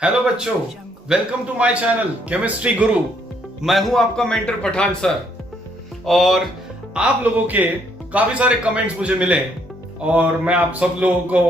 Hello बच्चों, welcome to my channel chemistry Guru. मैं हूं आपका मेंटर पठान सर और आप लोगों के काफी सारे कमेंट्स मुझे मिले और मैं आप सब लोगों को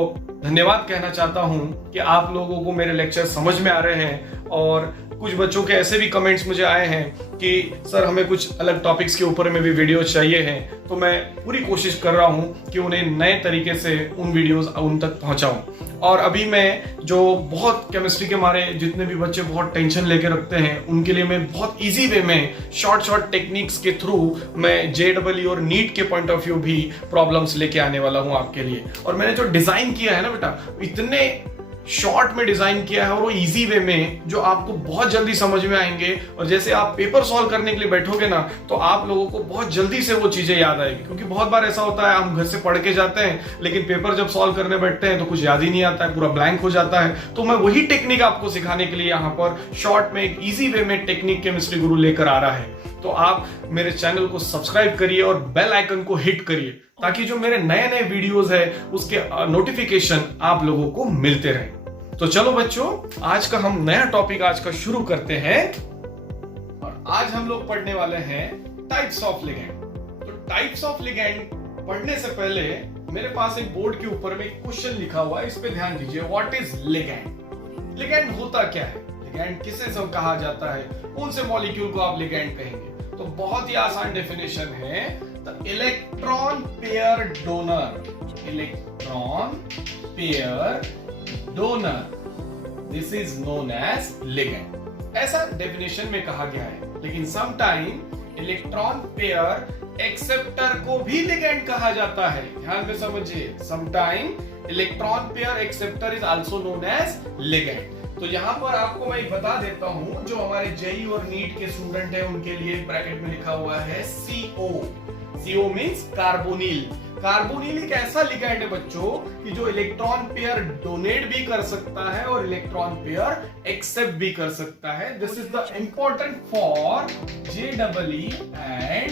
धन्यवाद कहना चाहता हूं कि आप लोगों को मेरे लेक्चर समझ में आ रहे हैं। और कुछ बच्चों के ऐसे भी कमेंट्स मुझे आए हैं कि सर हमें कुछ अलग टॉपिक्स के ऊपर में भी वीडियो चाहिए हैं, तो मैं पूरी कोशिश कर रहा हूं कि उन्हें नए तरीके से उन वीडियोस उन तक पहुंचाऊं। और अभी मैं जो बहुत केमिस्ट्री के मारे जितने भी बच्चे बहुत टेंशन लेके रखते हैं उनके लिए मैं बहुत इजी वे में शॉर्ट टेक्निक्स के थ्रू मैं JEE और नीट के पॉइंट ऑफ व्यू भी प्रॉब्लम्स लेके आने वाला हूं आपके लिए। और मैंने जो डिजाइन किया है ना बेटा, इतने शॉर्ट में डिजाइन किया है और वो इजी वे में जो आपको बहुत जल्दी समझ में आएंगे। और जैसे आप पेपर सॉल्व करने के लिए बैठोगे ना तो आप लोगों को बहुत जल्दी से वो चीजें याद आएगी, क्योंकि बहुत बार ऐसा होता है हम घर से पढ़ के जाते हैं लेकिन पेपर जब सॉल्व करने बैठते हैं तो कुछ याद ही नहीं आता है, पूरा ब्लैंक हो जाता है। तो मैं वही टेक्निक आपको सिखाने के लिए यहाँ पर शॉर्ट में एक ईजी वे में टेक्निक केमिस्ट्री गुरु लेकर आ रहा है। तो आप मेरे चैनल को सब्सक्राइब करिए और बेल आइकन को हिट करिए ताकि जो मेरे नए नए वीडियोस है उसके नोटिफिकेशन आप लोगों को मिलते रहे। तो चलो बच्चों, आज का हम नया टॉपिक आज का शुरू करते हैं और आज हम लोग पढ़ने वाले हैं टाइप्स ऑफ लिगैंड। तो टाइप्स ऑफ लिगैंड पढ़ने से पहले मेरे पास एक बोर्ड के ऊपर में एक क्वेश्चन लिखा हुआ है, इस पे ध्यान दीजिए। What is ligand? लिगैंड होता क्या है? लिगैंड किसे सब कहा जाता है? कौन से मॉलिक्यूल को आप लिगैंड कहेंगे? तो बहुत ही आसान डेफिनेशन है, the electron pair donor. Electron pair donor, this is known as ligand. ऐसा डेफिनेशन में कहा गया है। लेकिन समटाइम इलेक्ट्रॉन पेयर एक्सेप्टर को भी लिगैंड कहा जाता है। ध्यान में समझिए, sometime electron pair acceptor is also known as ligand. तो यहां पर आपको मैं बता देता हूं, जो हमारे जेई और नीट के स्टूडेंट हैं उनके लिए ब्रैकेट में लिखा हुआ है CO। CO means carbonyl. Carbonyl एक ऐसा लिगैंड है बच्चों कि जो इलेक्ट्रॉन पेयर डोनेट भी कर सकता है और इलेक्ट्रॉन पेयर एक्सेप्ट भी कर सकता है। This is the important for JEE and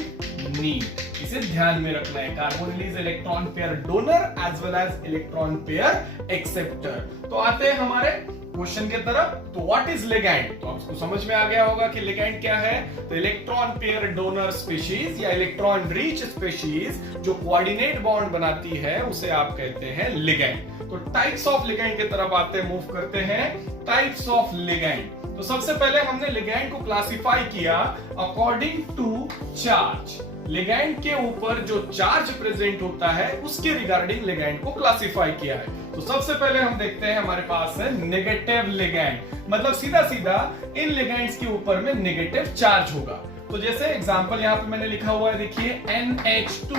NEET. इसे ध्यान में रखना है। Carbonyl is electron pair donor as well as electron pair acceptor. तो आते हैं हमारे क्वेश्चन के तरफ। तो व्हाट इज लिगैंड? तो आपको समझ में आ गया होगा कि लिगैंड क्या है। तो इलेक्ट्रॉन पेयर डोनर स्पीशीज या इलेक्ट्रॉन रिच स्पीशीज जो कोऑर्डिनेट बॉन्ड बनाती है उसे आप कहते हैं लिगैंड। तो टाइप्स ऑफ लिगैंड की तरफ आते हैं, मूव करते हैं। Types of ligand. तो सबसे पहले हमने लिगैंड को क्लासिफाई किया अकॉर्डिंग टू चार्ज। लिगैंड के ऊपर जो चार्ज प्रेजेंट होता है उसके रिगार्डिंग लिगैंड को क्लासिफाई किया है। तो सबसे पहले हम देखते हैं, हमारे पास है नेगेटिव लिगैंड। मतलब सीधा सीधा इन लिगैंड्स के ऊपर में नेगेटिव चार्ज होगा। तो जैसे एग्जांपल यहां पे मैंने लिखा हुआ है, देखिए NH2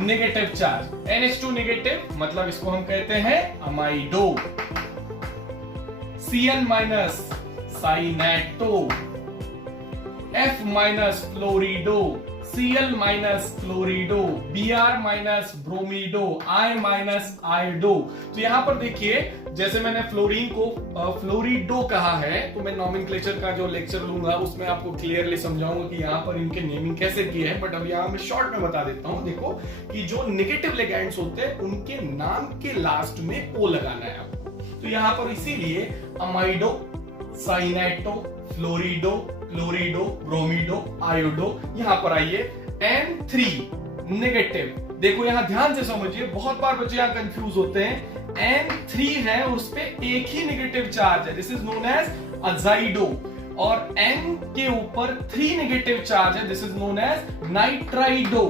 negative charge. NH2 negative मतलब इसको हम कहते हैं amido. Cn minus cyanato. F minus fluorido. Cl minus chlorido. Br minus bromido. I minus iodo. तो यहां पर देखिए, जैसे मैंने फ्लोरीन को फ्लोरिडो कहा है, तो मैं नॉमेनक्लेचर का जो लेक्चर लूंगा उसमें आपको क्लियरली समझाऊंगा कि यहाँ पर इनके नेमिंग कैसे किए हैं। बट अब यहाँ मैं शॉर्ट में बता देता हूँ। देखो कि जो नेगेटिव लिगैंड्स होते हैं उनके नाम के लास्ट में O लगाना है आपको। तो यहाँ पर इसीलिए अमाइडो, साइनेटो, फ्लोरिडो, क्लोरिडो, ब्रोमीडो, आयोडो। यहां पर आइए N3 नेगेटिव। देखो यहां ध्यान से समझिए, बहुत बार बच्चे यहां कंफ्यूज होते हैं। N3 है और उस पे एक ही नेगेटिव चार्ज है, दिस इज नोन एज अजाइडो। और N के ऊपर 3 नेगेटिव चार्ज है, दिस इज नोन एज नाइट्राइडो।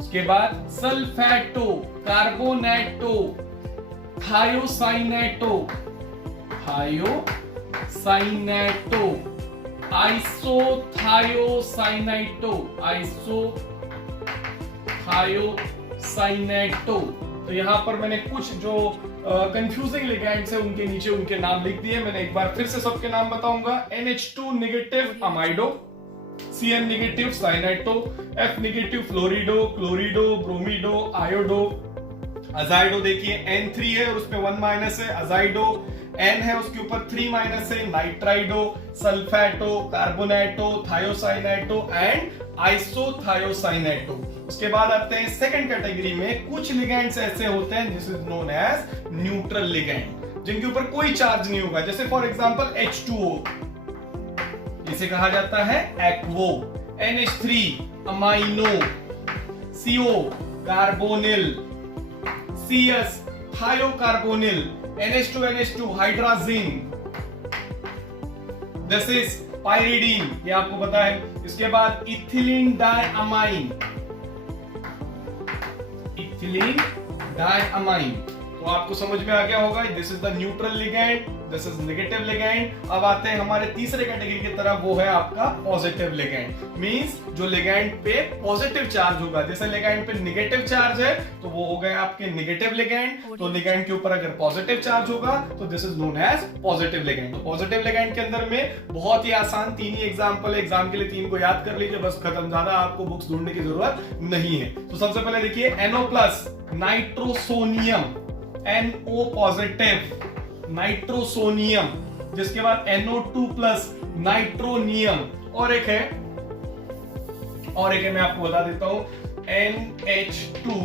उसके बाद सल्फेटो, कार्बोनेटो, थायोसाइनेटो, थायोसाइनेटो, आइसोथायोसाइनेटो, आइसोथायोसाइनेटो। तो यहां पर मैंने कुछ जो कंफ्यूजिंग लिगैंड्स है उनके नीचे उनके नाम लिख दिए। मैंने एक बार फिर से सबके नाम बताऊंगा। NH2 negative amido, Cn negative cyanato, F negative fluorido, chlorido, bromido, iodo. Azido देखिए N3 है और उसमें 1 माइनस है। अजाइडो N है उसके ऊपर 3 माइनस है। नाइट्राइडो, सल्फेटो, कार्बोनेटो, थायोसाइनेटो एंड आइसोथायोसाइनेटो। उसके बाद आते हैं सेकंड कैटेगरी में। कुछ लिगैंड्स ऐसे होते हैं this is known as neutral ligand. जिनके ऊपर कोई चार्ज नहीं होगा, जैसे फॉर एग्जांपल H2O, इसे कहा जाता है एक्वो, NH3 amino, CO carbonyl, CS थायोकार्बोनिल, NH2 hydrazine, this is pyridine, ये आपको पता है। इसके बाद इथिलीन डायअमाइन, इथिलीन डायअमाइन, तो आपको समझ में आ गया होगा, this is the neutral ligand, this is negative ligand. अब आते हैं हमारे तीसरे कैटेगरी की तरफ, वो है आपका पॉजिटिव लिगैंड। मींस जो लिगैंड पे पॉजिटिव चार्ज होगा, जैसे लिगैंड पे नेगेटिव चार्ज है तो वो हो गए आपके नेगेटिव लिगैंड। तो लिगैंड के ऊपर अगर पॉजिटिव चार्ज होगा तो this is known as positive ligand. तो पॉजिटिव लिगैंड के अंदर में बहुत ही आसान 3 ही एग्जांपल है, एग्जाम के लिए 3 को याद कर लीजिए, बस खत्म, ज्यादा आपको बुक्स ढूंढने की जरूरत नहीं है। तो सबसे पहले देखिए NO+ nitrosonium, NO positive nitrosonium, जिसके बाद NO2+ नाइट्रोनियम, और एक है मैं आपको बता देता हूं NH2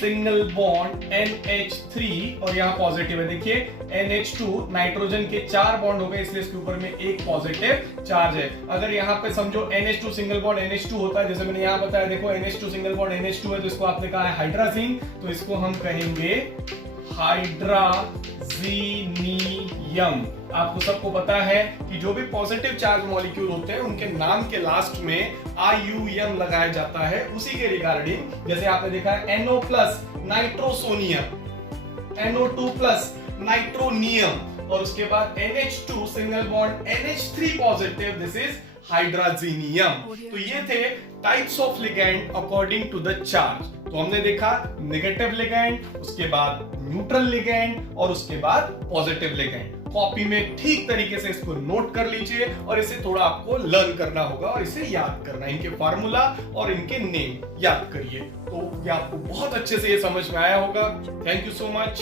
सिंगल बॉन्ड NH3, और यहां पॉजिटिव है। देखिए NH2 नाइट्रोजन के 4 बॉन्ड हो गए, इसलिए इसके ऊपर में एक पॉजिटिव चार्ज है। अगर यहां पे समझो NH2 सिंगल बॉन्ड NH2 होता है, जैसे मैंने यहां बताया, देखो NH2 सिंगल बॉन्ड NH2 है, तो इसको आपने कहा है हाइड्राजीन, तो इसको हम कहेंगे हाइड्राजीनियम। आपको सबको पता है कि जो भी पॉजिटिव चार्ज मॉलिक्यूल होते हैं उनके नाम के लास्ट में IUM लगाया जाता है, उसी के रिगार्डिंग जैसे आपने देखा है NO+ नाइट्रोसोनियम, NO2+ नाइट्रोनियम, और उसके बाद NH2 single bond NH3 positive, this is hydrazinium. तो ये थे types of ligand according to the charge. तो हमने देखा नेगेटिव लिगैंड, उसके बाद न्यूट्रल लिगैंड, और उसके बाद पॉजिटिव लिगैंड। कॉपी में ठीक तरीके से इसको नोट कर लीजिए, और इसे थोड़ा आपको लर्न करना होगा और इसे याद करना, इनके फार्मूला और इनके नेम याद करिए। तो ये आपको बहुत अच्छे से ये समझ में आया होगा। Thank you so much.